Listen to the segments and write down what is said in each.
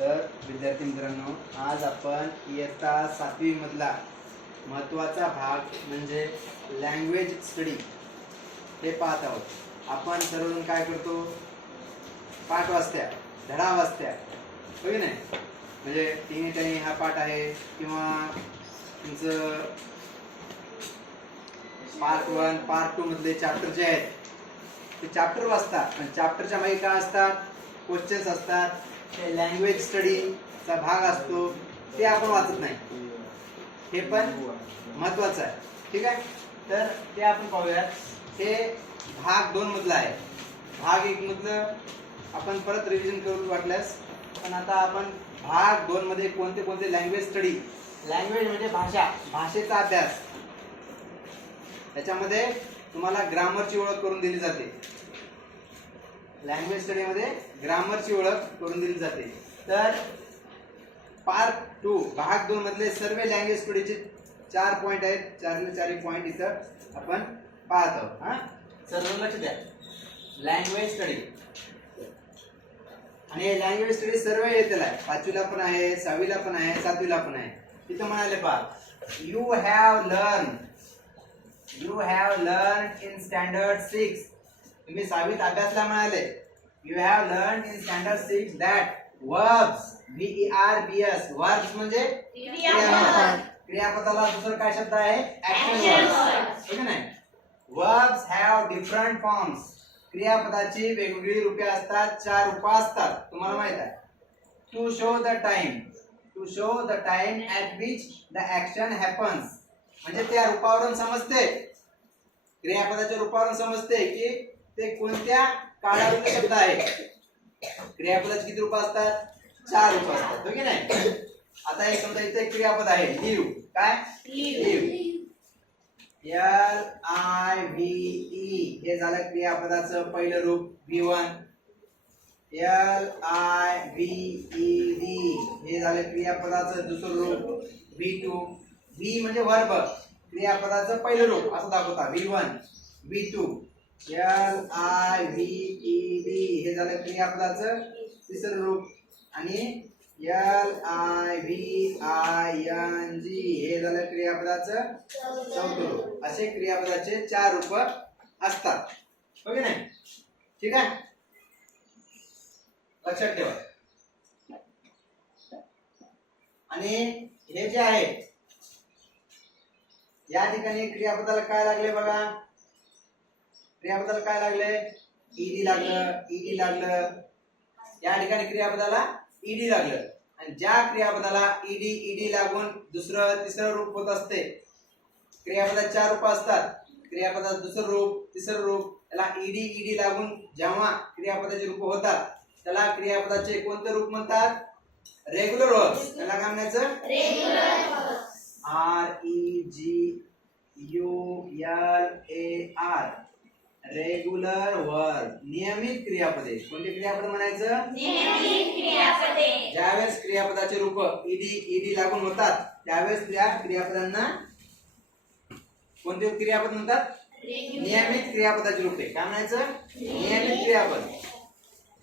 तर विद्यार्थी मित्रांनो, आज आपण इयत्ता 7वी मधला महत्त्वाचा भाग म्हणजे लँग्वेज स्टडी हे पाहत आहोत। आपण सर्वजण काय करतो, पाठ वाचत्या, धडा वाचत्या, होय नाही? म्हणजे तिन्ही टाइम हा पाठ आहे किंवा तुमचं पार्ट 1 पार्ट 2 मधले चॅप्टर जे आहेत ते चॅप्टर वाचतात, पण चॅप्टरच्या मागे काय असतात, क्वेश्चन्स असतात, ते लँग्वेज स्टडीचा भाग असतो, ते आपण वाचत नाही। हे पण महत्त्वाचं आहे, ठीक आहे? तर ते आपण पाहूयात। हे भाग 2 मधला आहे। भाग 1 मधलं आपण परत रिव्हिजन करू वाटल्यास, पण आता आपण भाग 2 मध्ये कोणते कोणते लँग्वेज स्टडी, लँग्वेज म्हणजे भाषा, भाषेचा अभ्यास, त्याच्यामध्ये तुम्हाला ग्रामरची ओळख करून दिली जाते। लँग्वेज स्टडी मध्ये ग्रामरची ओळख करून दिली जाते। तर पार्ट 2 भाग 2 मधले सर्व लँग्वेज स्टडीचे 4 पॉइंट आहेत, चारही पॉइंट इथं आपण पाहत आहोत। हा, सर्व लक्ष द्या। लँग्वेज स्टडी आणि लँग्वेज स्टडी सर्व येतील आहे, 5वीला पण आहे, 6वीला पण आहे, 7वीला पण आहे। तिथं म्हणाले पहा, you have learn in standard 6, तुम्ही 6वीत अभ्यासला म्हणाले। You have learn in standard 6 that verbs, verbs, verbs म्हणजे क्रियापद, क्रियापदाला दुसरा काय शब्द आहे, ऍक्शन वर्ड्स, ठीक आहे ना? verbs have different forms, क्रियापदाची वेगवेगळी रूपे असतात, 4 रूप असतात, तुम्हाला माहित आहे। to show the time at which the action happens, म्हणजे त्या रूपावरून समजते, क्रियापदाच्या रूपावरून समजते की ते कोणत्या काळातील शब्द आहे। क्रियापदाचे किती रूप असतात, 4 रूप असतात, हो की नाही? आता एक समजा इथे क्रियापद आहे लिव्ह, काय लिव्ह, LIVE, हे झालं क्रियापदाचं पहिलं रूप V1। LIVED, हे झालं क्रियापदाचं दुसरं रूप V2। V म्हणजे वर्ब, क्रियापदाचं पहिलं रूप असं दाखवता, V1 V2। LIVED, हे झालं क्रियापदाचं तिसरं रूप, आणि LIVING, हे झालं क्रियापदाचं चौथं रूप। असे क्रियापदाचे 4 रूप असतात, हो की नाही? ठीक आहे, लक्षात ठेवा। आणि हे जे आहे, या ठिकाणी क्रियापदाला काय लागले बघा, क्रियापदाला काय लागले, ईडी लागलं, या ठिकाणी क्रियापदाला ईडी लागलं। आणि ज्या क्रियापदाला ईडी लागून दुसरं तिसरं रूप होत असते, क्रियापदात 4 रूप असतात, क्रियापदात दुसरं रूप तिसरं रूप, त्याला ईडी लागून जेव्हा क्रियापदाचे रूप होतात त्याला क्रियापदाचे कोणते रूप म्हणतात, रेग्युलर वर्ब्स। त्याला काय म्हणायचं, regular verbs, REGULAR, regular verb, नियमित क्रियापदे। कोणते क्रियापद म्हणायचं, नियमित क्रियापदे। ज्यावेळेस क्रियापदाचे रूप ईडी लागून होतात त्यावेळेस त्या क्रियापदांना कोणते क्रियापद म्हणतात, नियमित क्रियापदाचे रूपे। काय म्हणायचं, नियमित क्रियापद।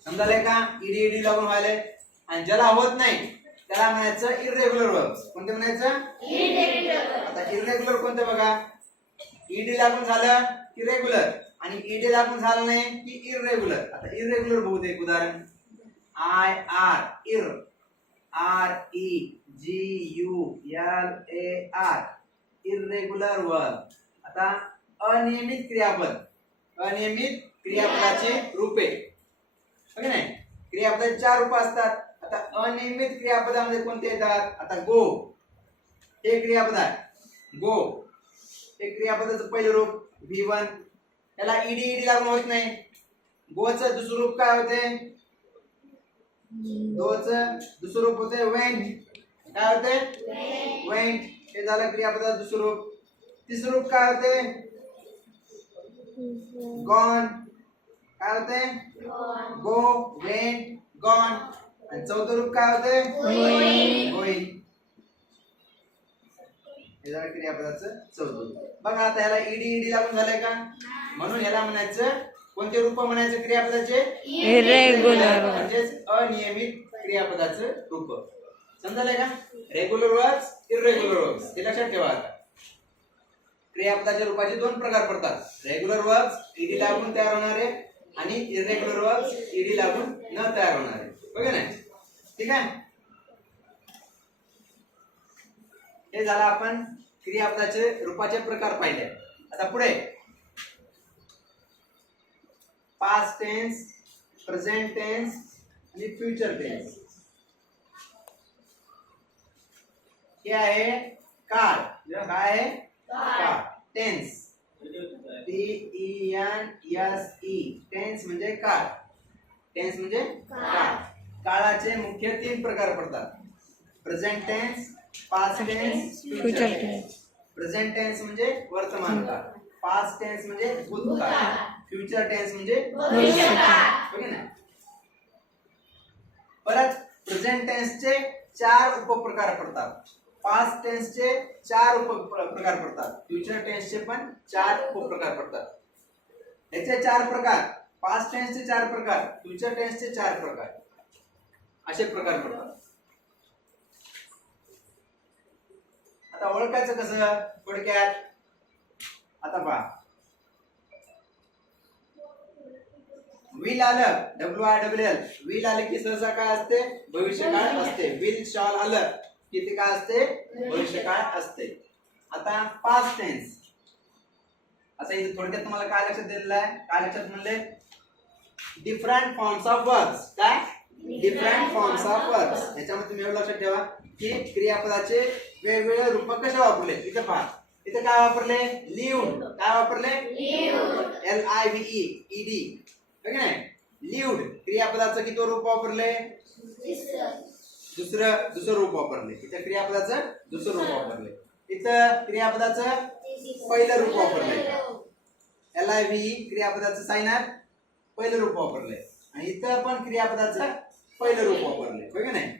समजायला का, ईडी लागून व्हायले, आणि ज्याला होत नाही त्याला म्हणायचं इरेग्युलर वर्ब्स। कोणते म्हणायचं, इरेग्युलर। आता इरेग्युलर कोणते बघा, ईडी लागून झालं की रेग्युलर, आणि ईडी लागून झालं नाही की इरेग्युलर। आता इरेग्युलर बघू दे, एक उदाहरण, REGULAR, इरेग्युलर वर्ब। आता अनियमित क्रियापद, अनियमित क्रियापदाचे रूपे, ओके नाही? क्रियापदाचे 4 रूप असतात। आता अनियमित क्रियापदामध्ये कोणते येतात, आता गो, हे क्रियापद आहे, गो, हे क्रियापदाचं पहिलं रूप V1, याला ईडी लागून होत नाही। गोचं दुसरं रूप काय होते, गोचं दुसरं रूप होते वेंट, काय होते, वेंट, हे झालं क्रियापदाचं दुसरं रूप। तिसरं रूप काय होते, गॉन, काय होते, गो, वेंट, गॉन, आणि चौथं रूप काय होते, गोइंग, हे झालं क्रियापदाचं चौथं रूप। बघा आता ह्याला ईडी लागून झालंय का, म्हणून ह्याला म्हणायचं कोणते रूप म्हणायचं क्रियापदाचे, इरेग्युलर, म्हणजेच अनियमित क्रियापदाचं रूप. समजलं का? रेग्युलर वर्ब्स, इरेग्युलर वर्ब्स हे लक्षात ठेवा. आता क्रियापदाच्या रूपाचे दोन प्रकार पडतात. रेग्युलर वर्ब्स ईडी लागून तयार होणारे आणि इरेग्युलर वर्ब्स ईडी लागून न तयार होणारे. बघा ना, ठीक आहे. हे झालं आपण क्रियापदाचे रूपाचे प्रकार पाहिले. आता पुढे पास्ट टेन्स, प्रेझेंट टेन्स आणि फ्युचर टेन्स. हे आहे काळ. काय आहे? काळ. टेन्स, TENSE, टेन्स म्हणजे काळ. टेन्स म्हणजे काळ. काळाचे मुख्य 3 प्रकार पडतात. Present tense, past tense, future tense. Present tense म्हणजे वर्तमान काळ, पास्ट टेन्स म्हणजे भूतकाळ, फ्युचर टेन्स म्हणजे भविष्यकाळ. ओके ना. परत प्रेझेंट टेन्सचे 4 उपप्रकार पडतात. पास्ट टेन्सचे 4 उपप्रकार पडतात. फ्युचर टेन्सचे पण 4 उपप्रकार पडतात. याचे 4 प्रकार, पास्ट टेन्सचे 4 प्रकार, फ्युचर टेन्सचे 4 प्रकार, असे प्रकार पडतात. आता ओळखायचं कसं थोडक्यात? आता पहा, विल आलं, WILL, विल आले की सहसा काय असते? भविष्यकाळ असते. विल शॉल आलं की ते काय असते? भविष्यकाळ असते. आता पास्ट टेन्स, आता इथे थोडक्यात तुम्हाला काय लक्षात दिलेलं आहे? काय लक्षात म्हणले? Different forms of verbs. काय? Different forms of verbs. याच्यामध्ये तुम्ही एवढं लक्षात ठेवा की क्रियापदाचे वेगवेगळे रूप कसे वापरले. इथे पहा, इथे काय वापरले? लिव्ड. काय वापरले? LIVED. ओके नाही? लिव्ड क्रियापदाचं किती रूप वापरले? दुसरं रूप वापरले. इथं क्रियापदाचं दुसरं रूप वापरले. इथं क्रियापदाचं पहिलं रूप वापरले. LIVE क्रियापदाचं सायनर पहिलं रूप वापरले आणि इथं पण क्रियापदाचं पहिलं रूप वापरले. बघा नाही.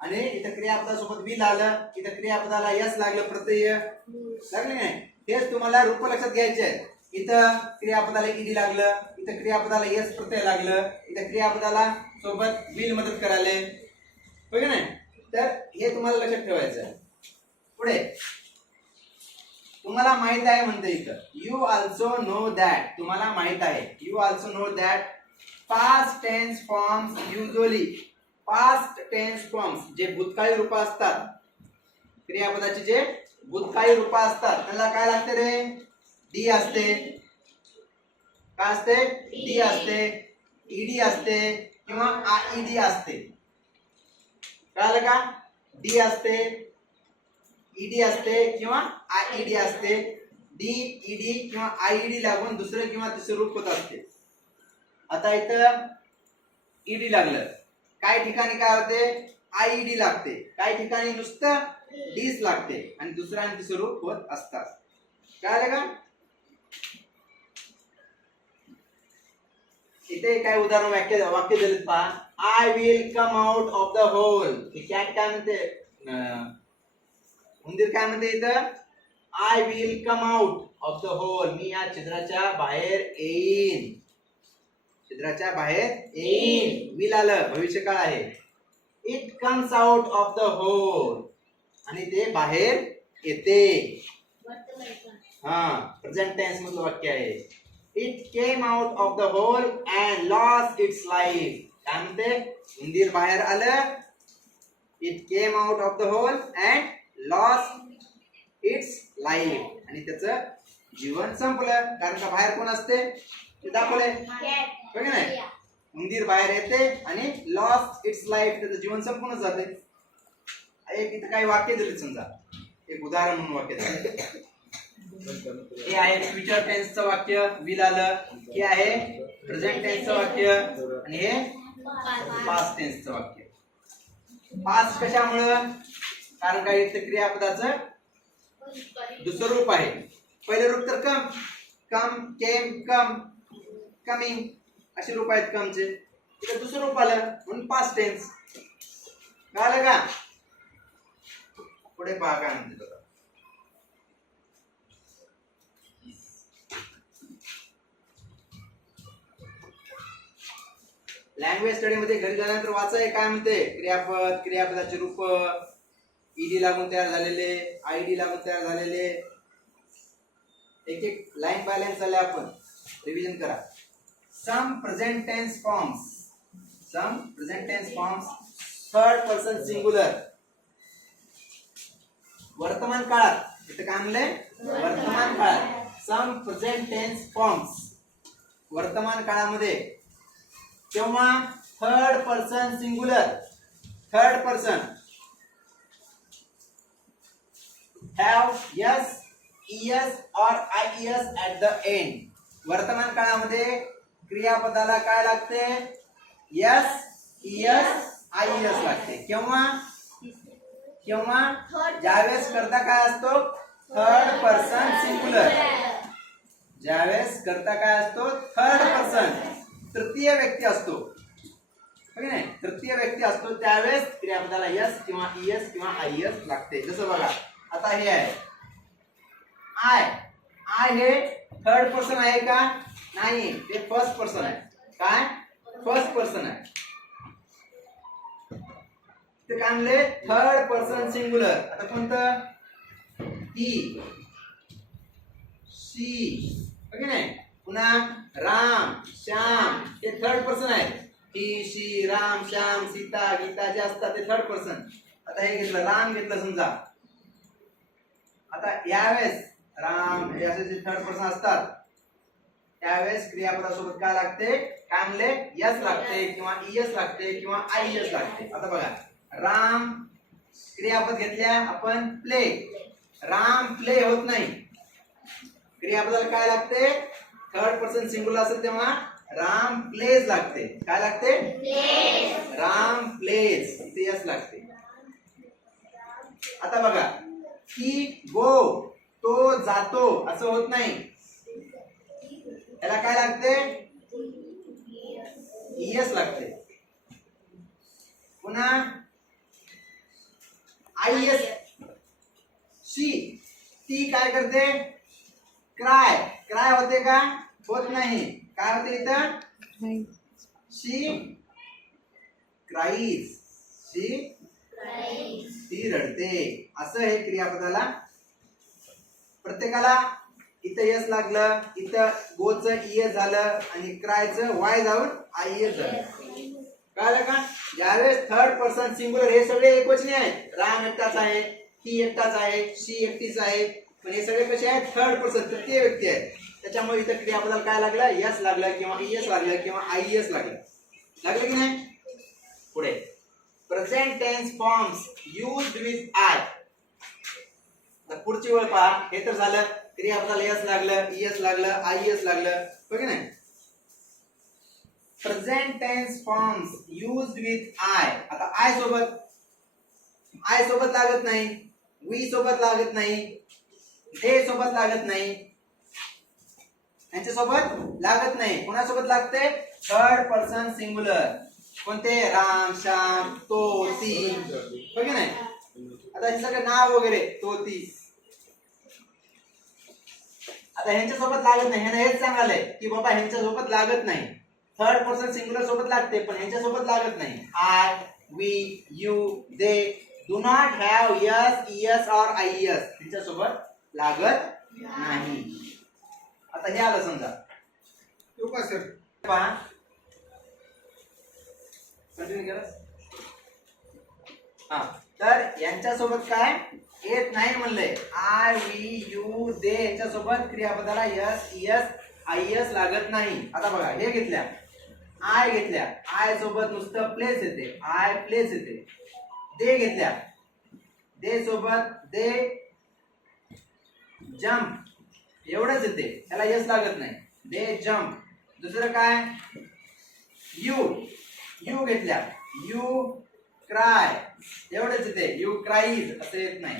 आणि इथं क्रियापदासोबत विल आलं, इथं क्रियापदाला यस लागलं, प्रत्यय लागले नाही. हेच तुम्हाला रूप लक्षात घ्यायचे आहेत. इथं क्रियापदाला ईडी लागलं, इथं क्रियापदाला यस प्रत्यय लागलं, इथं क्रियापदाला सोबत विल मदत करायला. बघा नाही. तर हे तुम्हाला लक्षात ठेवायचं आहे. पुढे तुम्हाला माहित आहे म्हणते इथं, यू ऑल्सो नो दॅट. तुम्हाला माहित आहे, you also know that past tense forms usually. Past tense forms जे भूतकाळी रूप असतात, क्रियापदाचे जे भूतकाळी रूप असतात त्याला काय लागते रे? डी असते. काय असते? डी असते, ईडी असते किंवा आयईडी असते. कळालं का? डी असते, ईडी असते किंवा आयईडी असते. डी, ईडी किंवा आयईडी लागून दुसरे किंवा तिसरे रूप होत असते. आता इथं ईडी लागलं, काही ठिकाणी काय होते? आयईडी लागते, काही ठिकाणी नुसतं डीच लागते आणि दुसरं आणि तिसरं रूप होत असतात. कळालं का? इथे काय उदाहरण वाक्य दिलेत पहा. I will come out of the hole. Cat काय म्हणते? उंदीर काय म्हणते इथं? I will come out of the hole. मी या छिद्राच्या बाहेर येईन. छिद्राच्या बाहेर येईन. विल आलं, भविष्यकाळ आहे. It comes out of the hole, आणि ते बाहेर येते. हा, प्रेझेंट टेन्स मधलं वाक्य आहे. It came out of the hole and lost its life. काय म्हणते? उंदीर बाहेर आलं. It came out of the hole and lost its life, आणि त्याचं जीवन संपलं. कारण का बाहेर कोण असते ते दाखवले, बघ नाही. उंदीर बाहेर येते आणि लॉस्ट इट्स लाईफ, त्याचं जीवन संपूनच जाते. एक इथं काही वाक्य दिले, समजा एक उदाहरण म्हणून वाक्य दिले. हे आहे फ्युचर टेन्सचं वाक्य, विल आलं. हे आहे प्रेझेंट टेन्सचं वाक्य आणि हे पास्ट टेन्सचं वाक्य. पास्ट कशामुळं? कारण काय इथे क्रियापदाचं दुसरं रूप आहे. पहिलं रूप तर कम, कम, केम, कम, कमिंग असे रूप आहेत कमचे. इथे दुसरं रूप आलं म्हणून पास्ट टेन्स. कळालं का? पुढे पहा काय म्हणते बघा. लँग्वेज स्टडी मध्ये घरी झाल्यानंतर वाचाय काय म्हणते, क्रियापद, क्रियापदाचे रूप, ईडी लागून तयार झालेले, आयडी लागून तयार झालेले, एक एक लाईन बाय लाईन चालले आपण रिव्हिजन करा. Some present tense forms, some present tense forms third person singular. वर्तमान काळात इथे काय म्हणले, वर्तमान काळात सम प्रेझेंट टेन्स फॉर्म्स वर्तमान काळामध्ये किंवा third person singular, third person have s, es or ies at the end. वर्तमान काळामध्ये क्रियापदाला काय लागते, s, es, ies लागते. किंवा ज्यावेळेस करता काय असतो, थर्ड पर्सन सिंगुलर. ज्यावेळेस करता काय असतो, थर्ड पर्सन, तृतीय व्यक्ती असतो, ओके नाही, तृतीय व्यक्ती असतो त्यावेळेस क्रियापदाला s किंवा es किंवा ies लागते. जसं बघा आता हे आहे आय हे थर्ड पर्सन आहे का, नाही, ते फर्स्ट पर्सन आहे. काय, फर्स्ट पर्सन आहे. ते काय म्हणले, थर्ड पर्सन सिंगुलर. आता कोणतं, ही, शी, ओके नाही. पुन्हा राम, श्याम हे थर्ड पर्सन आहे. ही, शी, राम, श्याम, सीता, गीता जे असतात ते थर्ड पर्सन. आता हे घेतलं, राम घेतलं समजा. आता यावेळेस राम हे असे जे थर्ड पर्सन असतात त्यावेळेस क्रियापदासोबत काय लागते, काय म्हणले, यस लागते किंवा ईएस लागते किंवा आयएस लागते. आता बघा राम क्रियापद घेतल्या आपण, प्ले. राम प्ले होत नाही, क्रियापदाला काय लागते, थर्ड पर्सन सिंगुलर असेल तेव्हा राम प्लेज लागते. काय लागते, राम प्लेज, इथे यस लागते. आता बघा ही गो, तो जातो असं होत नाही, त्याला काय लागते, ईएस लागते. पुन्हा आयएस, शी, ती काय करते, क्राय, क्राय होते का, होत नाही. काय होते इथं, शी क्राईज, शी ती रडते. असं हे क्रियापदाला प्रत्येकाला इथं यस लागलं, इथं गोचं ईएस झालं आणि क्रायचं वाय जाऊन आयएस झालं. कळलं का. ज्यावेळेस थर्ड पर्सन सिंगुलर हे सगळे एकवचनी आहेत, राम एकटाच आहे, ही एकटाच आहे, शी एकटीच आहे, पण हे सगळे कसे आहेत, थर्ड पर्सन, तृतीय व्यक्ती आहे. त्याच्यामुळे इथं क्रियापदाला काय लागलं, यस लागलं किंवा ईएस लागलं किंवा आयएस लागलं. लागलं की नाही. पुढे present tense forms used with I. पुढची वेळ पहा, हे तर झालं क्रियापदाला यस लागलं, ईएस लागलं, आयएस लागलं, हो की नाही. Present tense forms used with I. आता आय सोबत लागत नाही, वी सोबत लागत नाही, दे सोबत लागत नाही, यांच्या सोबत लागत नाही. कोणासोबत लागते, थर्ड पर्सन सिंगुलर. कोणते, राम, श्याम, तो, ती, हो की नाही. आता हे सगळं नाव वगैरे, तो, ती. आता ह्यांच्या सोबत लागत नाही, ह्यांना हेच सांगायलंय की बाबा ह्यांच्या सोबत लागत नाही. थर्ड पर्सन सिंगुलर सोबत लागते पण ह्यांच्या सोबत लागत नाही. I, we, you, they do not have S, ES और आयएस. ह्यांच्या सोबत लागत नाही. आता हे आलं समजा, पहा कंटिन्यू करा. हा, तर यांच्या सोबत काय येत नाही म्हणलंय. आय, वी, यू, दे यांच्या सोबत क्रियापदाला यस, ईएस, आयएस लागत नाही. आता बघा हे घेतल्या, आय घेतल्या, आय सोबत नुसतं प्लेस येते, आय प्लेस येते. दे घेतल्या, दे सोबत दे जम्प एवढंच येते, त्याला यस लागत नाही. दे जम्प. दुसरं काय, यू घेतल्या, यू क्राय एवढंच येते, यू क्राईज असं येत नाही.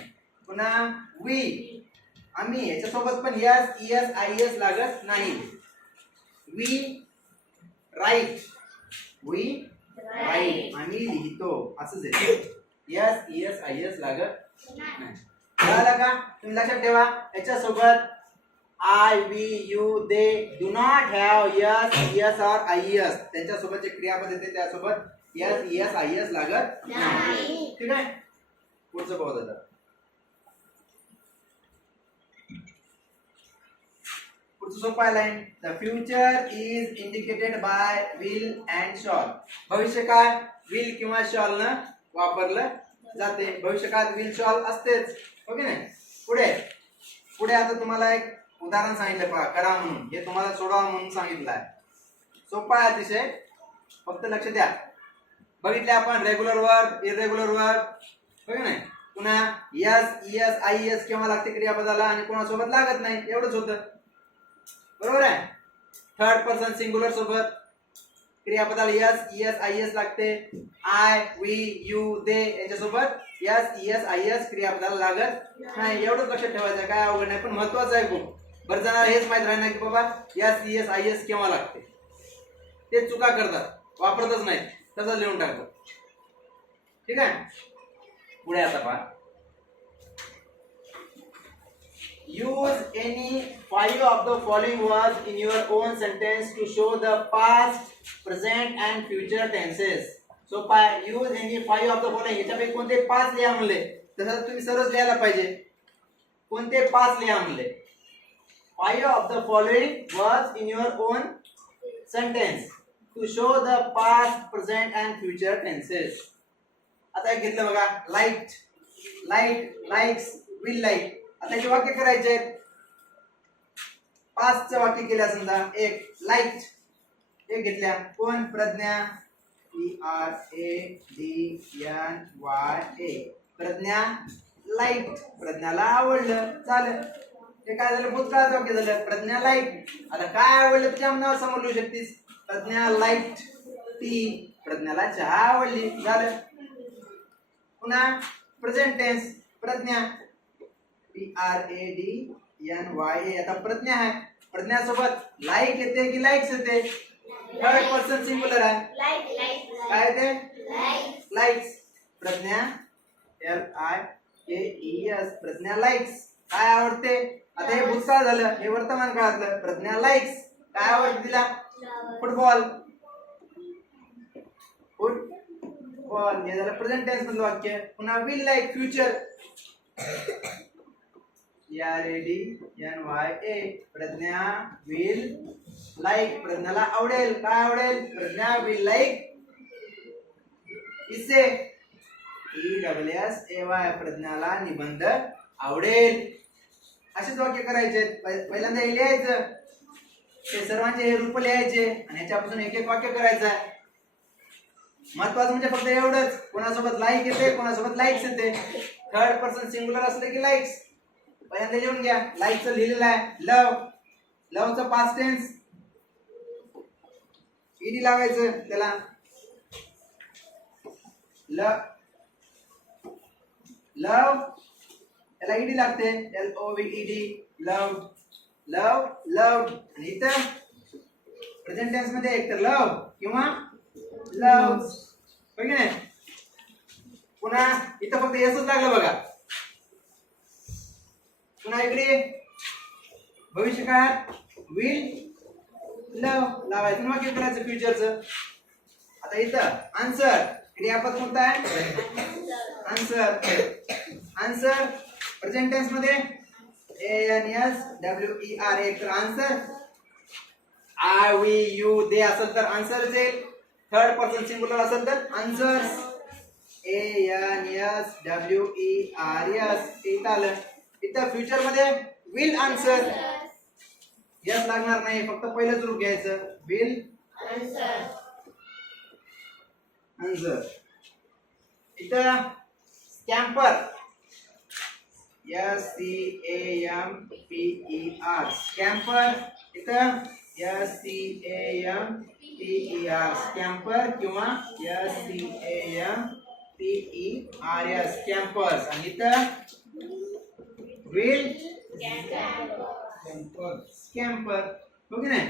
पुन्हा वी, आम्ही, याच्यासोबत पण यस, ईएस, आयएस लागत नाही. वी राईट, आम्ही लिहितो असंच येते, यस, ईएस, आयएस लागत नाही. कळलं का. तुम्ही लक्षात ठेवा, याच्यासोबत I, we, you, they do not have yes, yes or is. त्यांच्यासोबत जे क्रियापद येते त्यासोबत yes, yes, is लागत नाही. ठीक आहे. पुढचं पाहू दादा. पुढचं सोपं आहे line. The future is indicated by will and shawl. भविष्य काय विल किंवा शॉल न वापरलं जाते. भविष्यकाळात विल शॉल असतेच. ओके नाही. पुढे पुढे आता तुम्हाला एक उदाहरण सांगितलं पहा, करा म्हणून. हे तुम्हाला सोडवा म्हणून सांगितलं आहे. सोपा आहे अतिशय, फक्त लक्ष द्या. बघितले आपण regular verb, irregular verb. Okay नाही. पुन्हा यस, यस, आय एस केव्हा लागते क्रियापदाला आणि कोणासोबत लागत नाही, एवढंच होतं. बरोबर आहे. थर्ड पर्सन सिंग्युलर सोबत क्रियापदाला यस, यस, आय एस लागते. आय, वी, यू, दे याच्यासोबत यस, यस, आय एस क्रियापदाला लागत नाही. एवढंच लक्षात ठेवायचं, काय अवघड नाही, पण महत्वाचं आहे खूप. बरं जणांना हेच माहित राहणार की बाबा यस, यस, आय एस केव्हा लागते. ते चुका करतात, वापरतच नाही, तसंच लिहून टाकतात. ठीक आहे. पुढे आता पहा. Use any 5 of the following words in your own sentence to show the past, present and future tenses. So use any 5 of the following. याच्यापैकी कोणते 5 लिहा म्हणले, तसं तुम्ही सरळ लिहायला पाहिजे. कोणते 5 लिहा म्हणले. 5 of the following words in your own sentence to show the past, present and future tenses. आता एक घेतलं बघा. Light, light, likes, will like. आता हे वाक्य करायचे. 5चं वाक्य केल्या समजा. एक लाइट, एक घेतल्या. कोण? प्रज्ञा, PRADNYA. प्रज्ञा लाइट, प्रज्ञाला आवडलं. चालेल. ते काय झालं, भूतकाळाचं वाक्य झालं. प्रज्ञा लाइट. आता काय आवडलं तुझ्या नाव समोर लिहू शकतीस. प्रज्ञा लाइट टी, प्रज्ञाला चहा आवडली. झालं. पुन्हा प्रेझेंट टेन्स. प्रज्ञा PRADNYA. आता प्रज्ञा आहे, प्रज्ञासोबत लाईक येते की लाईक्स येते. थर्ड पर्सन सिंग्युलर आहे. काय येते? Likes. Pragya LIKES. Pragya likes. काय आवडते. आता हे भूतकाळ झालं, हे वर्तमान काळातलं. प्रज्ञा लाईक्स. काय आवडते तिला? फुटबॉल. फुटबॉल हे झालं प्रेझेंट टेन्स मधलं वाक्य. पुन्हा will like, future. PRADNYA. Pradnya will like, प्रज्ञाला आवडेल. काय आवडेल? Pradnya will like essay. ESSAY. प्रज्ञाला निबंध आवडेल. असेच वाक्य करायचे. पहिल्यांदा हे लिहायचं, ते सर्वांचे हे रूप लिहायचे आणि ह्याच्यापासून एक एक वाक्य करायचं आहे. महत्वाचं म्हणजे फक्त एवढंच, कोणासोबत लाईक येते, कोणासोबत लाईक्स येते. थर्ड पर्सन सिंग्युलर असले की लाईक्स. पहिल्यांदा लिहून घ्या. लाईकचं लिहिलेलं आहे लव. लवचं पास्ट टेन्स ईडी लावायचं त्याला. लव, लव त्याला ईडी लागते. LOVED. लव, लव, लव्ड. आणि इथं प्रेझेंट टेन्स मध्ये एक तर लव किंवा लव्स. ओके नाही. पुन्हा इथं फक्त यसच लागलं बघा. पुन्हा इकडे भविष्य काळात विल लव लावायचं, वाक्य करायचं फ्युचरचं. आता इथं आन्सर क्रियापद कोणता आहे? आन्सर. आन्सर प्रेझेंट टेन्स मध्ये ANSWER. एक तर आन्सर. आय, वी, यू, दे असेल तर आन्सर येईल. थर्ड पर्सन सिंग्युलर असेल तर आन्सर्स. ANSWERS. इथं आलं. इथं फ्युचर मध्ये विल आन्सर. यस लागणार नाही, फक्त पहिलंच रूप घ्यायचं. Will answer. इथं स्कॅम्पर. SCAMPER. स्कॅम्पर. इथं SCAMPER. स्कॅम्पर किंवा SCAMPER. स्कॅम्पर्स. आणि इथं विल स्कॅम्पर. ओके नाही.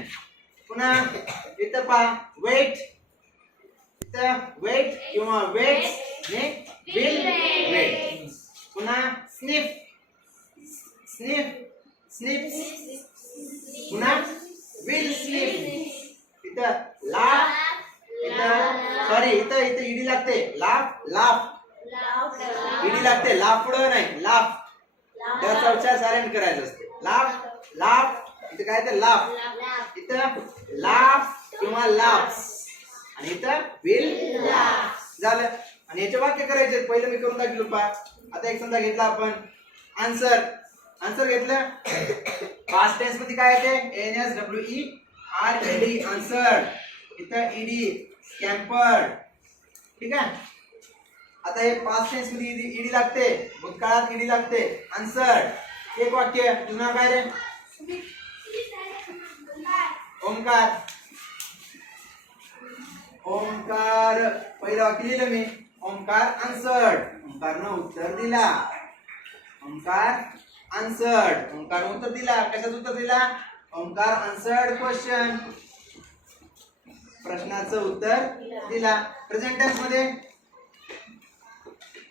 पुन्हा इथं पहा वेट. इथं वेट किंवा वेट्स ने विल वेट. पुन्हा स्निफ. स्निफ, स्निप्स, ईडी लागते, लाफडं नाही, लाफ. त्याचा उच्चार सायलेंट करायचा असते. Laugh, laugh. इथं काय ते लाफ, इथं लाफ किंवा लाफ्स, आणि इथं विल झालं. आणि याचे वाक्य करायचे. पहिलं मी करून दाखवलं पहा. आता एक समजा घेतला आपण आन्सर. आन्सर घेतलं, पास्ट टेन्स मध्ये काय येते? ANSWERED, answered. इथं ईडी स्कॅम्पर्ड. ठीक आहे. आता हे पास्ट टेन्स मध्ये ईडी लागते, भूतकाळात ईडी लागते. आन्सर्ड. एक वाक्य, तुझं नाव काय रे? ओंकार. ओंकार, पहिलं वाक्य लिहिलं मी. ओंकार आन्सर्ड, ओंकारनं उत्तर दिला. ओंकार आन्सर्ड, ओंकारनं उत्तर दिला. कशाचं उत्तर दिला? ओंकार आन्सर्ड क्वेश्चन, प्रश्नाचं उत्तर दिला. प्रेझेंट टेन्स मध्ये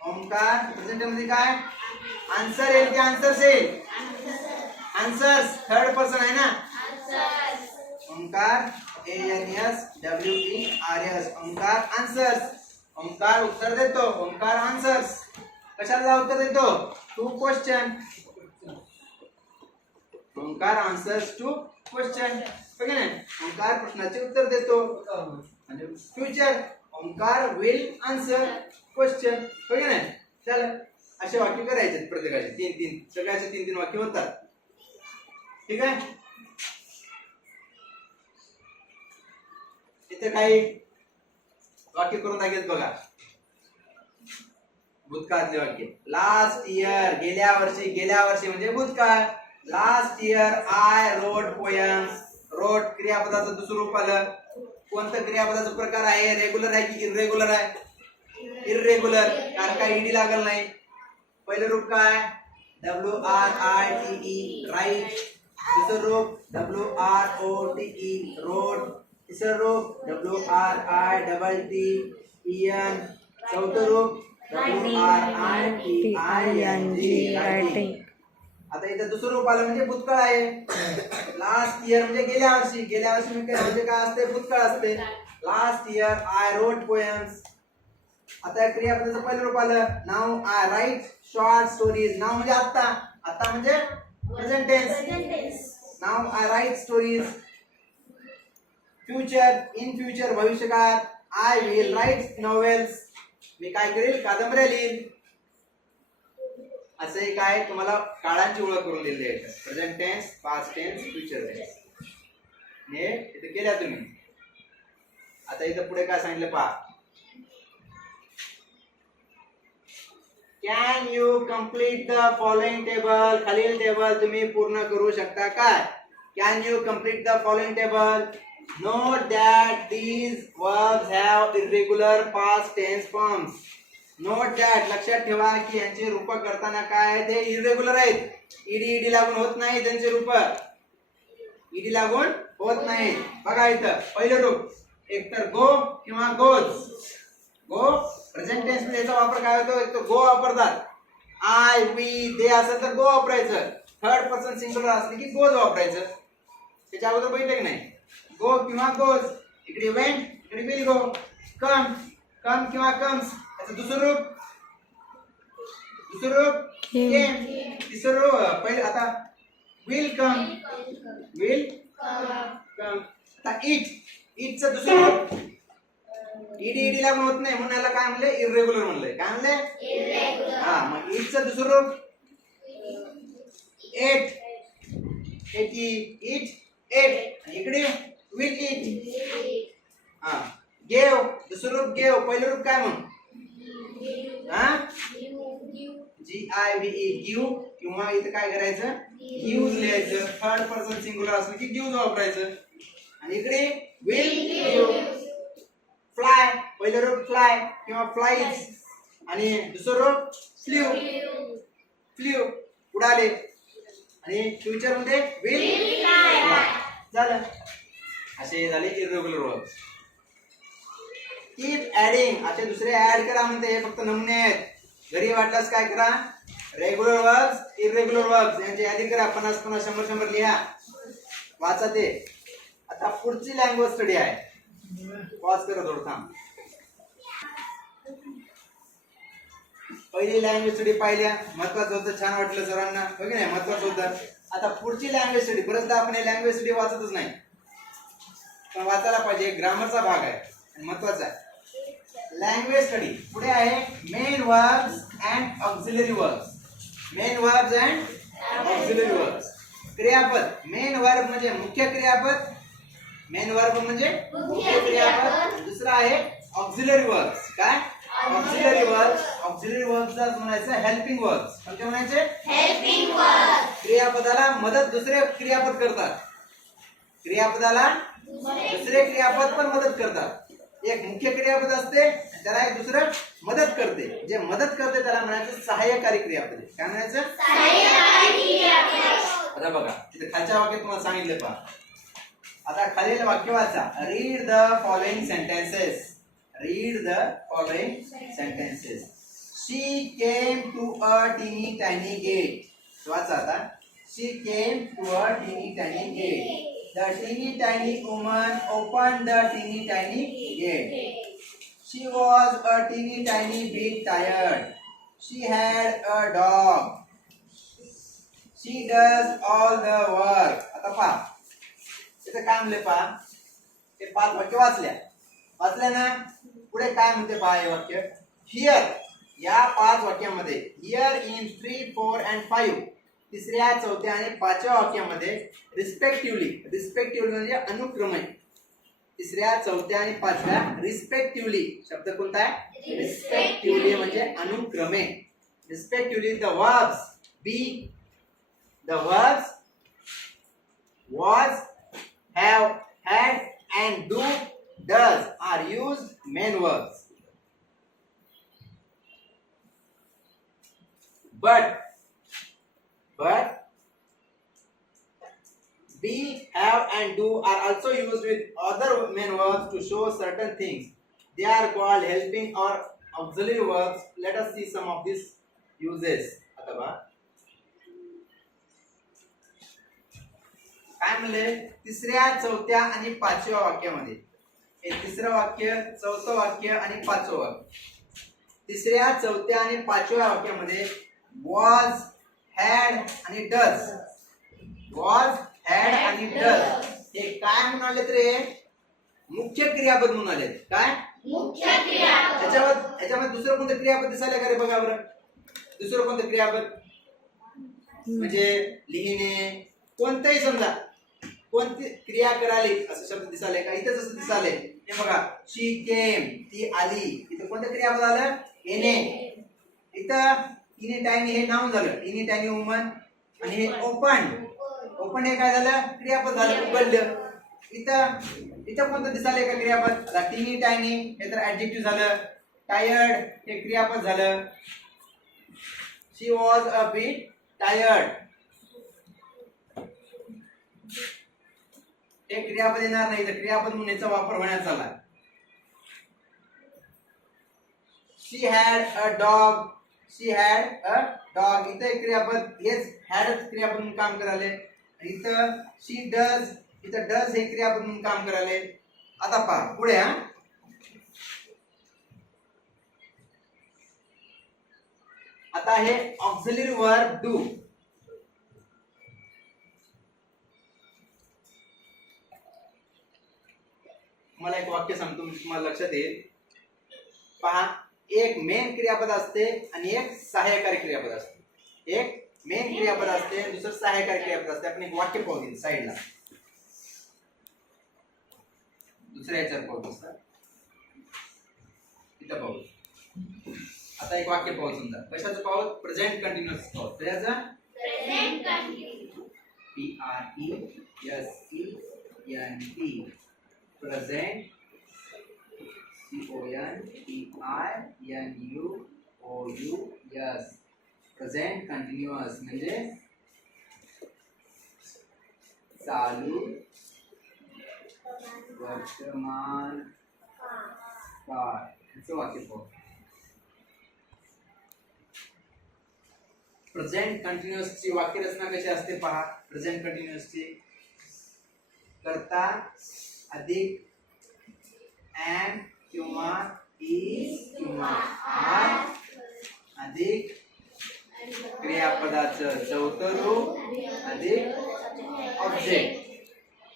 ओंकार, प्रेझेंट टेन्स मध्ये काय? आन्सर येईल की आन्सर्स येईल? आन्सर्स, थर्ड पर्सन आहे ना. Omkar ANSWERES, Omkar answers. ओंकार उत्तर देतो. ओंकार आन्सर्स. कशाला उत्तर देतो? To question. Omkar answers to question. Omkar प्रश्नाचे उत्तर देतो. म्हणजे future. Omkar will answer question. चल, असे वाक्य करायचे प्रत्येकाचे. तीन तीन, सगळ्याचे तीन तीन वाक्य होतात. ठीक आहे. इथे काही वाक्य करून दाखवत बघा. भूतकाळातले वाक्य. लास्ट इयर, गेल्या वर्षी. गेल्या वर्षी म्हणजे भूतकाळ. Last year I wrote poems. Wrote क्रियापदाचं दुसरं रूप आलं. कोणतं क्रियापदाचा प्रकार आहे? रेग्युलर आहे की इरेग्युलर आहे? इरेग्युलर, कारण काय ईडी लागल नाही. पहिलं रूप काय? WRITE, write. दुसरं रूप WROTE, रोट. तिसरं रूप WRITTEN. चौथं रूप WRITING, रायटिंग. आता इथं दुसरं रूप आलं म्हणजे भूतकाळ आहे. लास्ट इयर म्हणजे गेल्या वर्षी. गेल्या वर्षी म्हणजे काय असते? भूतकाळ असते. Last year I wrote poems. आता क्रियापदाचं पहिलं रूप आलं. Now I write short stories. Now म्हणजे आता, आता म्हणजे present tense. Now I write stories. Future, in future, भविष्यकाळात. I will write novels. मी काय करेल? कादंबऱ्या लिहिल. असं काय तुम्हाला काळांची ओळख करून दिली आहे. Present tense, past tense, future tense. हे इथे केल्या तुम्ही. आता इथं पुढे काय सांगितलं पहा. Can you complete the following table. खालील टेबल तुम्ही पूर्ण करू शकता काय? Can you complete the following table. Note that these verbs have irregular past tense forms. Note that, लक्षात ठेवा की यांचे रूप करताना काय आहे? ते इरेग्युलर आहेत. ईडी लागून होत नाही त्यांचे रूप. ईडी लागून होत नाही. बघा इथं पहिलं रूप एक तर गो किंवा गोज. गो प्रेझेंट टेन्स मध्ये याचा वापर काय होतो? एक तर गो वापरतात. आय, वी, दे असेल तर गो वापरायचं. थर्ड पर्सन सिंग्युलर असले की गोज वापरायचं. त्याच्या अगोदर बघितलं की नाही? गो किंवा गोज. इकडे वेंट, इकडे विल गो. कम, कम किंवा कम्स. याचं दुसरं रूप केम. तिसरं रूप पहिले आता विल कम, विल कम. आता इट, इटचं दुसरं रूप ईडी लागून होत नाही म्हणून याला काय म्हणले? इरेग्युलर म्हणले. काय म्हणले? इरेग्युलर. हा, मग इटचं दुसरं रूप एट, एटी, इट, एट. इकडे विल इट. हा, गेव, दुसरं रूप गेव. पहिलं रूप काय म्हणून? हा, GIVE, गिव. किंवा इथं काय करायचं? गिव्ज लिहायचं. थर्ड पर्सन सिंग्युलर असलं की गिव्ज वापरायचं. आणि इकडे विल गिव. फ्लाय, पहिलं रूप फ्लाय किंवा फ्लाईज. आणि दुसरं रूप फ्ल्यू, फ्ल्यू, उडाले. आणि फ्युचर मध्ये विल झालं. असे झाले इरेग्युलर वर्ब्स. कीप ऍडिंग, असे दुसरे ऍड करा म्हणते. हे फक्त नमुने आहेत. घरी वाटल्यास काय करा? रेग्युलर वर्ब्स, इरेग्युलर वर्ब्स यांची यादी करा. 50 50 100 100 लिहा, वाचा ते. आता पुढची लँग्वेज स्टडी आहे. पॉज करा थोडं, थांब. पहिली लँग्वेज स्टडी पाहिल्या, महत्वाचं होतं, छान वाटलं सरांना, हो की नाही, महत्वाचं होतं. आता पुढची लँग्वेज स्टडी, बरेचदा आपण लँग्वेज स्टडी वाचतच नाही, पण वाचायला पाहिजे, ग्रामरचा भाग आहे आणि महत्वाचा आहे. लँग्वेज स्टडी पुढे आहे main verbs and auxiliary verbs. Main verbs and auxiliary verbs. क्रियापद. मेन वर्ब म्हणजे मुख्य क्रियापद, मेन वर्ब म्हणजे मुख्य क्रियापद. दुसरा आहे ऑक्झिलरी वर्ब्स. काय? Auxiliary verbs. ऑक्झिलरी वर्ब्सला म्हणायचं हेल्पिंग वर्ब्स. कोणते म्हणायचे? Helping verbs. क्रियापदाला मदत दुसरे क्रियापद करतात, क्रियापदाला दुसरे क्रियापद पण मदत करतात. एक मुख्य क्रियापद असते, त्याला एक दुसरं मदत करते. जे मदत करते त्याला म्हणायचं सहाय्यकारी क्रियापद. काय म्हणायचं? सहाय्यकारी क्रियापद. आता बघा इथे खालच्या वाक्यात तुम्हाला सांगितलं पहा. आता खालील वाक्य वाचा. Read the following sentences. Read the following sentences. She came to a teeny tiny gate. वाचा आता. शी came to a teeny tiny gate. The teeny tiny woman opened the teeny tiny gate. She was a teeny tiny bit tired. She had a dog. She does all the work. आता पहा इथे काय म्हणले पहा. हे 5 वाक्य वाचल्या ना. पुढे काय म्हणते पहा हे वाक्य. Here या 5 वाक्यामध्ये here in 3, 4 and 5 तिसऱ्या, चौथ्या आणि 5व्या वाक्यामध्ये रिस्पेक्टिव्हली. रिस्पेक्टिव्हली म्हणजे अनुक्रमे. तिसऱ्या, चौथ्या आणि 5व्या रिस्पेक्टिव्हली शब्द कोणता आहे? रिस्पेक्टिव्हली म्हणजे अनुक्रमे. Respectively the verbs be, the verbs was, have, had and do, does are used main verbs. But be, have and do are also used with other main verbs to show certain things. They are called helping or auxiliary verbs. Let us see some of these uses. आता बघा काय म्हणले. तिसऱ्या, चौथ्या आणि 5व्या वाक्यामध्ये. हे तिसरं वाक्य, चौथं वाक्य आणि 5वं वाक्य. तिसऱ्या, चौथ्या आणि 5व्या वाक्यामध्ये was, had आणि does. was, had आणि does हे काय म्हणून आलेत रे? मुख्य क्रियापद म्हणून आलेत. काय? मुख्य क्रियापद. याच्यामध्ये दुसरं कोणतं क्रियापद दिसायला का रे? बघा बरं. दुसरं कोणतं क्रियापद म्हणजे लिहिणे, कोणतंही समजा कोणती क्रिया कराली असं शब्द दिसायला का? इथं जसं दिसायले हे बघा. शी केम ती आली. इथं कोणतं क्रियापद आलं? येणे. इथं टीनी टायनी हे नाउन झालं. टीनी टायनी वुमन आणि हे ओपन. ओपन हे काय झालं? क्रियापद झालं, उघडलं. इथं कोणतं दिसायला का क्रियापद? टीनी टायनी हे तर ऍडजेक्टिव्ह झालं. टायर्ड हे क्रियापद झालं. शी वॉज अ बिट टायर्ड हे क्रियापद येणार नाही, तर क्रियापद म्हणून याचा वापर होण्यात आला. She had a dog. She had a dog इथं क्रियापद हेच हॅड क्रियापद म्हणून काम करायले. इथं शी डज, इथं डज हे क्रियापद म्हणून काम करायले. आता पहा पुढे. आता हे ऑक्झिलरी वर्ब डू. मला एक वाक्य सांगतो म्हणजे तुम्हाला लक्षात येईल. पहा एक मेन क्रियापद असते आणि एक सहाय्यकारी क्रियापद असते. एक मेन क्रियापद असते, दुसरं सहाय्यकारी क्रियापद असते. आपण एक वाक्य पाहू साईडला, दुसऱ्या याच्यावर पाहू असतात इथं पाहू. आता एक वाक्य पाहू. समजा कशाचं पाहू? प्रेझेंट कंटिन्युअस पाहू. त्याचा present continuous PRESENT present CONTINUOUS present continuous म्हणजे चालू वर्तमान काळ. याचं वाक्य पाहू. प्रेझेंट कंटिन्युअस ची वाक्य रचना कशी असते पहा. प्रेझेंट कंटिन्युअस ची करता अधिक am किंवा is किंवा are अधिक क्रियापदाचं चौथं रूप अधिक ऑब्जेक्ट.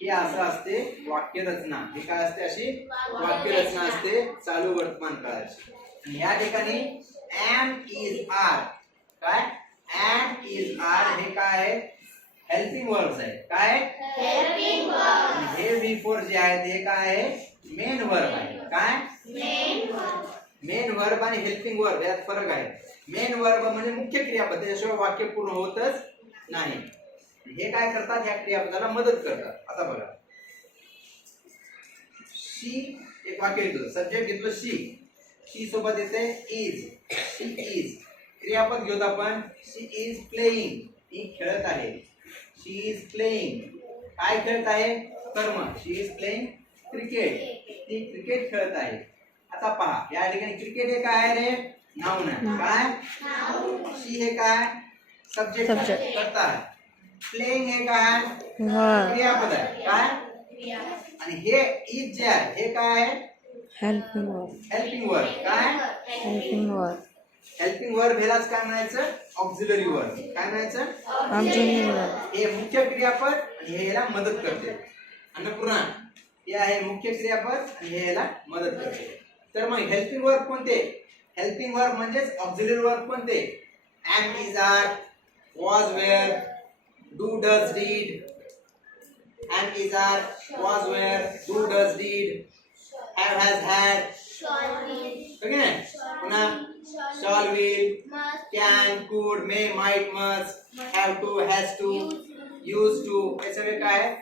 ही असं असते वाक्यरचना. ही काय असते? अशी वाक्यरचना असते चालू वर्तमान काळाची. आणि या ठिकाणी am is are काय am is are हे काय आहे? हेल्पिंग वर्ब्स आहे. काय हेल्पिंग वर्ब. हे V4 जे आहे ते काय आहे? मेन वर्ब आहे. काय मेन वर्ब. मेन वर्ब आणि हेल्पिंग वर्ब यात फरक आहे. मेन वर्ब म्हणजे मुख्य क्रियापद, त्याशिवाय वाक्य पूर्ण होतच नाही. हे काय करतात? या क्रियापदाला मदत करतात. आता बघा, शी एक वाक्य घेतलं, सब्जेक्ट घेतलं शी, शी सोबत येते इज, शी इज. क्रियापद घेऊन आपण शी इज प्लेइंग, ती खेळत आहे. शी इज प्लेइंग, काय खेळत आहे? कर्म. शी इज प्लेइंग क्रिकेट, ती क्रिकेट खेळत आहे. आता पहा, या ठिकाणी क्रिकेट हे काय आहे रे? नाउन आहे. काय शी हे काय? सब्जेक्ट करता आहे. प्लेइंग हे काय? क्रियापद आहे. काय आणि हे इज जे आहे हे काय आहे? Helping verb. Helping verb. काय हेल्पिंग वर्ब. हेल्पिंग वर्ब ह्यालाच काय म्हणायचं? Auxiliary verb. काय म्हणायचं? Auxiliary verb. हे मुख्य क्रियापद आणि हे याला मदत करते. अन्नपूर्णा, हे आहे मुख्य क्रियापद आणि हे याला मदत करते. तर मग हेल्पिंग वर्ब कोणते? हेल्पिंग वर्ब म्हणजेच ऑक्झिलरी वर्ब कोणते? am is are, was were, do does did. am is are, was were, do does did, have has had. Okay ना? पुन्हा shall will, can, could, may, might, must, have to, has to, used to. हे सगळे काय आहे?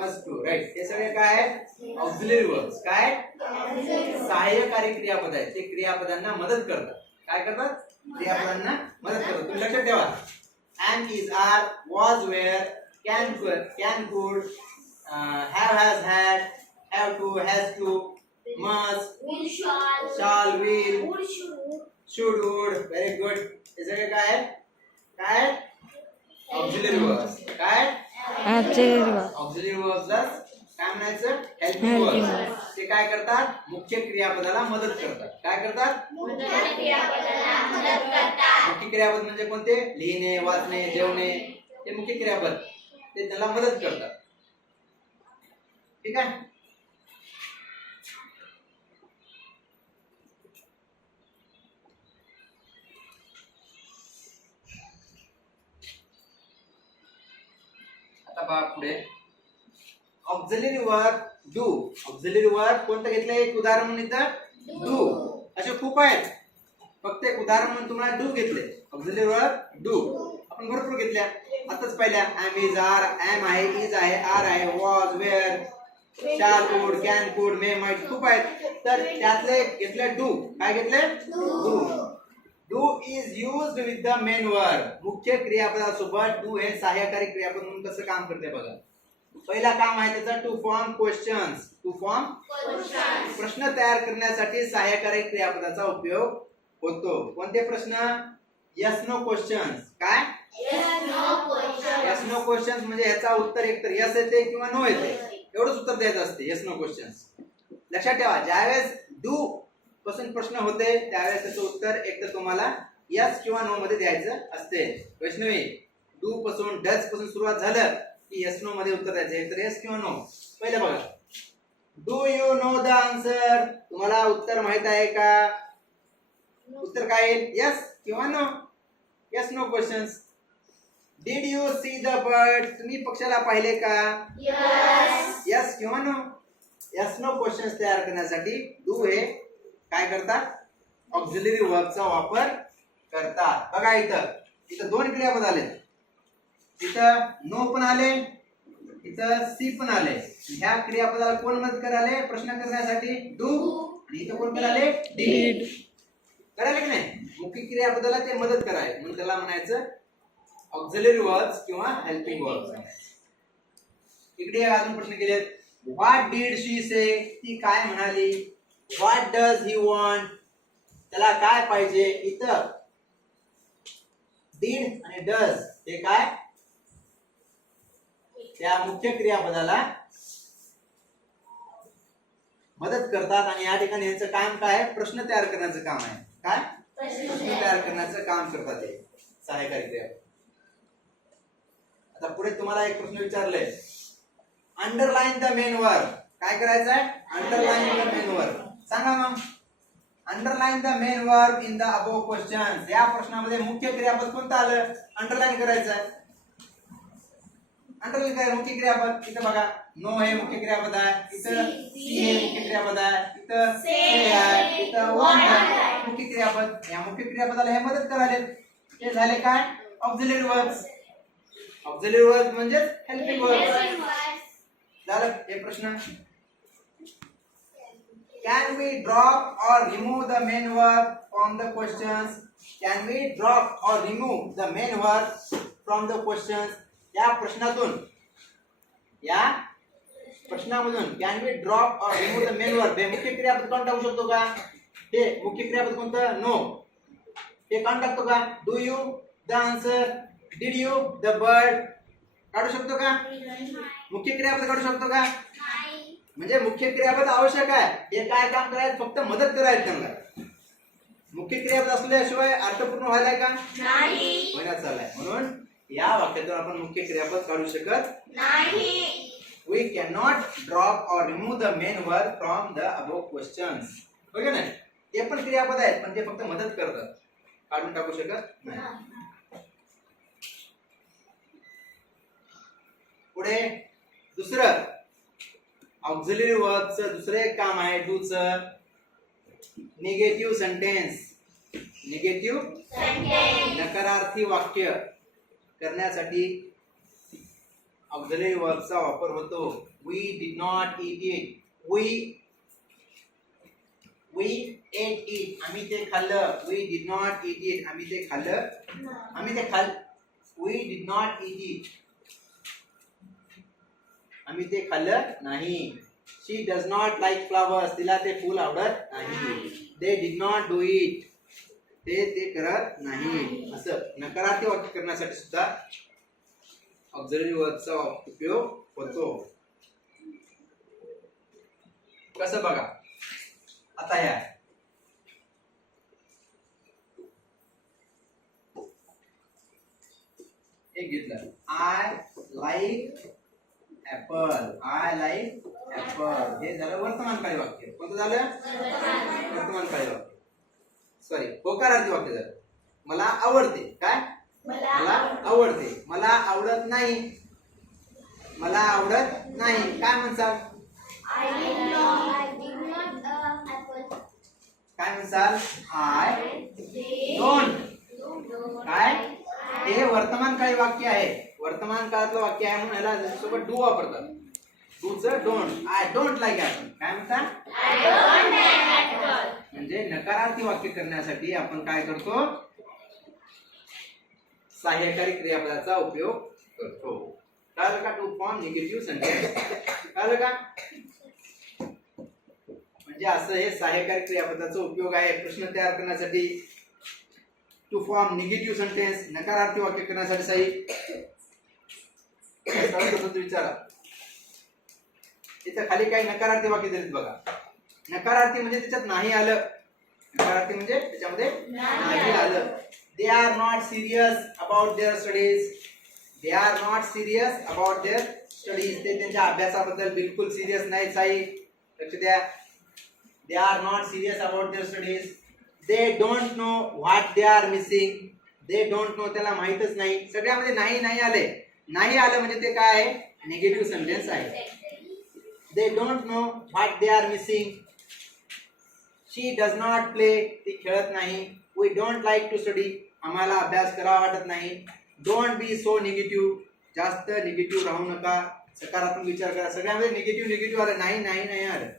must to. Right. हे सगळे काय आहे? Auxiliary verbs. काय सहाय्यकारी क्रियापद आहेत. ते क्रियापदांना मदत करतात. काय करतात? क्रियापदांना मदत करतात. तुम्ही लक्षात ठेवा, am is are, was were, can could, have has had, have to, has to, must, shall, will, should, would. Very good. हे सगळे काय आहे? काय ऑक्झिलरी वर्ब्स. काय ऑक्झिलरी वर्ब. ऑक्झिलरी वर्ब्स काय म्हणायचं? Helping verbs. ते काय करतात? मुख्य क्रियापदाला मदत करतात. काय करतात? मुख्य क्रियापद म्हणजे कोणते? लिहिणे, वाचणे, जेवणे. ते मुख्य क्रियापद, ते त्याला मदत करतात. ठीक आहे. आता पहा पुढे, auxiliary verb do. Auxiliary verb कोणतं घेतलं? एक उदाहरण म्हणून इथं डू. असे खूप आहेत, फक्त एक उदाहरण म्हणून तुम्हाला डू घेतले. ऑक्झिलरी वर्ब डू आपण भरपूर घेतल्या. आताच पहिल्या am is are, am आहे, is आहे, are आहे, was, were, shall, would, can, could, may, might. खूप आहेत. तर त्यातले घेतले डू. काय घेतले? Do. Do is used with the main verb. मुख्य क्रियापदासोबत डू हे सहाय्यकारी क्रियापद म्हणून कसं काम करते बघा. पहिला काम आहे त्याचा to form questions. To form प्रश्न तयार करण्यासाठी सहाय्यकारी क्रियापदाचा उपयोग होतो. कोणते प्रश्न? Yes no questions. काय यस नो क्वेश्चन्स म्हणजे ह्याचा उत्तर एकतर यस येते किंवा नो येते, एवढंच उत्तर द्यायचं असते. Yes no questions. लक्षात ठेवा, ज्यावेळेस डू पासून प्रश्न होते त्यावेळेस त्याचं उत्तर एकतर तुम्हाला यस किंवा नो मध्ये द्यायचं असते. वैष्णवी, डू पासून डज पासून सुरुवात झालं की यस नो मध्ये उत्तर द्यायचं, एकतर यस किंवा नो. पहिले बघा, do you know the answer. तुम्हाला उत्तर माहित आहे का? उत्तर काय येईल? यस किंवा no. Yes no questions. Did you see the bird. तुम्ही पक्षाला पाहिले का? यस किंवा नो. यस नो क्वेश्चन्स तयार करण्यासाठी डू हे काय करतात? ऑक्झिलरी वर्बचा वापर करतात. बघा इथं दोन क्रियापद आले. इथं नो पण आले, इथं सी पण आले. ह्या क्रियापदाला कोण मदत कराले? प्रश्न करण्यासाठी डू. आणि इथं कोण कराले? डीड. करायला की नाही? मुख्य क्रियापदाला ते मदत करायला, म्हणून त्याला म्हणायचं ऑक्झिलरी वर्ब्स किंवा हेल्पिंग वर्ब्स. इकडे अजून प्रश्न केलेत. व्हॉट डीड शी से. ती काय म्हणाली? What does he want. त्याला काय पाहिजे? इथं डीड आणि डज हे काय? त्या मुख्य क्रियापदाला मदत करतात. आणि या ठिकाणी यांचं काम काय आहे? प्रश्न तयार करण्याचं काम आहे. काय? प्रश्न तयार करण्याचं काम करतात ते सहाय्यकारी क्रियापद. आता पुढे तुम्हाला एक प्रश्न विचारले, अंडरलाईन द मेन वर्ब. काय करायचं आहे? Underline the main verb. सांगा मग, underline the main verb in the above questions. या प्रश्नामध्ये मुख्य क्रियापद कोणतं आलं? अंडरलाईन करायचं आहे. अंडरलाईन काय मुख्य क्रियापद? इथं बघा, नो हे मुख्य क्रियापद आहे, इथं सी हे मुख्य क्रियापद आहे, इथं से आहे, इथं वॉन्ट आहे मुख्य क्रियापद. या मुख्य क्रियापदाला हे मदत करायले. हे झाले काय? Auxiliary verbs. ऑक्झिलरी वर्ब्स म्हणजे हेल्पिंग वर्ब्स. झालं हे प्रश्न. Can we drop or remove the main verb from the questions? Can we drop or remove the main verb from the questions? या प्रश्नामधून can we drop or remove the main verb हे मुख्य क्रियापद कोण टाकू शकतो का? हे मुख्य क्रियापद कोणतं? नो. हे कोण टाकतो का? Do you, the answer, did you, the bird काढू शकतो का? मुख्य क्रियापद काढू शकतो का? म्हणजे मुख्य क्रियापद आवश्यक आहे. हे काय काम करायचं? फक्त मदत करायची त्यांना. मुख्य क्रियापद असल्याशिवाय अर्थपूर्ण व्हायलाय का? नाही. महिन्यात चाललाय. म्हणून या वाक्यातून आपण मुख्य क्रियापद काढू शकत नाही. We cannot drop or remove the main verb from the above questions. हो की नाही? ते पण क्रियापद आहेत, पण ते फक्त मदत करतात, काढून टाकू शकत नाही. पुढे दुसरं ऑक्झिलरी वर्बचं दुसरं एक काम आहे डूचं, निगेटिव्ह सेंटेन्स. निगेटिव्ह नकारार्थी वाक्य करण्यासाठी ऑक्झिलरी वर्बचा वापर होतो. We did not eat it, we ate it, आम्ही ते खाल्लं. We did not eat it, आम्ही ते खाल्लं. We did not eat it, आम्ही ते खाल्लं नाही. She does not like flowers, तिला ते फूल आवडत नाही. They did not do it, ते करत नाही. असं नकारार्थी वाक्य करण्यासाठी सुद्धा ऑक्झिलरी वर्बचा उपयोग होतो. कसं बघा आता, ह्या एक घेतलं, I like apple, I like apple. हे झालं वर्तमानकाळी वाक्य. कोणतं झालं? वर्तमानकाळी वाक्य. सॉरी, होकारार्थी वाक्य झालं. मला आवडते. काय? मला आवडते. मला आवडत नाही. मला आवडत नाही. काय म्हणसाल? काय म्हणसाल? I don't. काय? हे वर्तमान काळी वाक्य आहे. वर्तमान काळातलं वाक्य आहे म्हणून याला सोबत डू वापरतात. डूचं don't. I don't like apple. काय म्हणतात? म्हणजे नकारार्थी वाक्य करण्यासाठी आपण काय करतो? सहाय्यकारी क्रियापदाचा उपयोग करतो. कळलं का? To form negative sentence. कळलं का? म्हणजे असं हे सहाय्यकारी क्रियापदाचा उपयोग आहे प्रश्न तयार करण्यासाठी. टू फॉर्म निगेटिव्ह सेंटेन्स, नकारार्थी वाक्य करण्यासाठी सही. विचारा, इथं खाली काही नकारार्थी वाक्य दिलीत बघा. नकारार्थी म्हणजे त्याच्यात नाही आलं. नकारार्थी म्हणजे त्याच्यामध्ये नाही आलं. They are not serious about their studies. They are not serious about their studies. ते त्यांच्या अभ्यासाबद्दल बिलकुल सिरियस नाही. साई लक्ष द्या. They are not serious about their studies. They don't know what they are missing. They don't know, त्याला माहीतच नाही. सगळ्यामध्ये नाही नाही आले. नाही आलं म्हणजे ते काय आहे? निगेटिव्ह सेंटेन्स आहे. They don't know what they are missing. She does not play. ती खेळत नाही. We don't like to study. आम्हाला अभ्यास करावा वाटत नाही. Don't be so negative. जास्त निगेटिव्ह राहू नका. सकारात्मक विचार करा. सगळ्यामध्ये निगेटिव्ह आलं. नाही नाही नाही आलं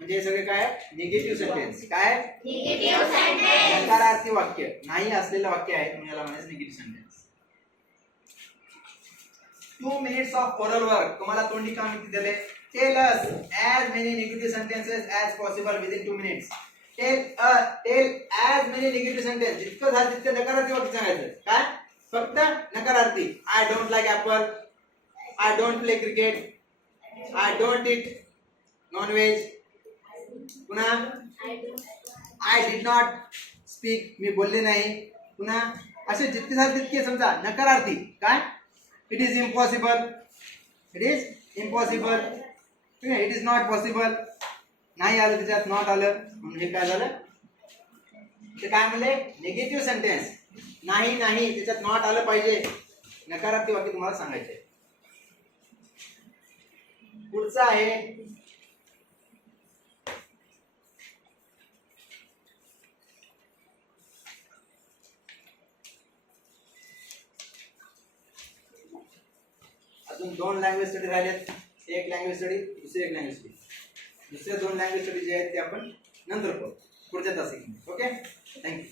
म्हणजे हे सगळे काय? Negative sentence. काय? Negative sentence. नकारार्थी वाक्य, नाही असलेलं वाक्य आहे म्हणून याला म्हणायचं negative sentence. 2 minutes of oral work. तुम्हाला तोंडी काम किती दिले? Tell us as many negative sentences as possible within 2 minutes. Tell as many negative sentences. जितकं झालं तितकं नकारार्थी वाक्य सांगायचं. काय? फक्त नकारार्थी. I don't like apple. I don't play cricket. I don't eat non-veg. पुन्हा I did not स्पीक मी बोलले नाही. पुन्हा असे जितके झाले तितके समजा नकारार्थी काय it is impossible, it is impossible, ठीक आहे. इट इज नॉट पॉसिबल नाही आलं त्याच्यात नॉट आलं म्हणजे काय झालं ते काय म्हणले निगेटिव्ह सेंटेन्स. नाही नाही त्याच्यात नॉट आलं पाहिजे नकारार्थी वाक्य तुम्हाला सांगायचे. पुढचा आहे अजून 2 लँग्वेज स्टडी राहिलेत. एक लँग्वेज स्टडी दुसरी एक लँग्वेज स्टडी. दुसरे 2 लँग्वेज स्टडी जे आहेत ते आपण नंतर करू पुढच्या तासात. Okay thank you.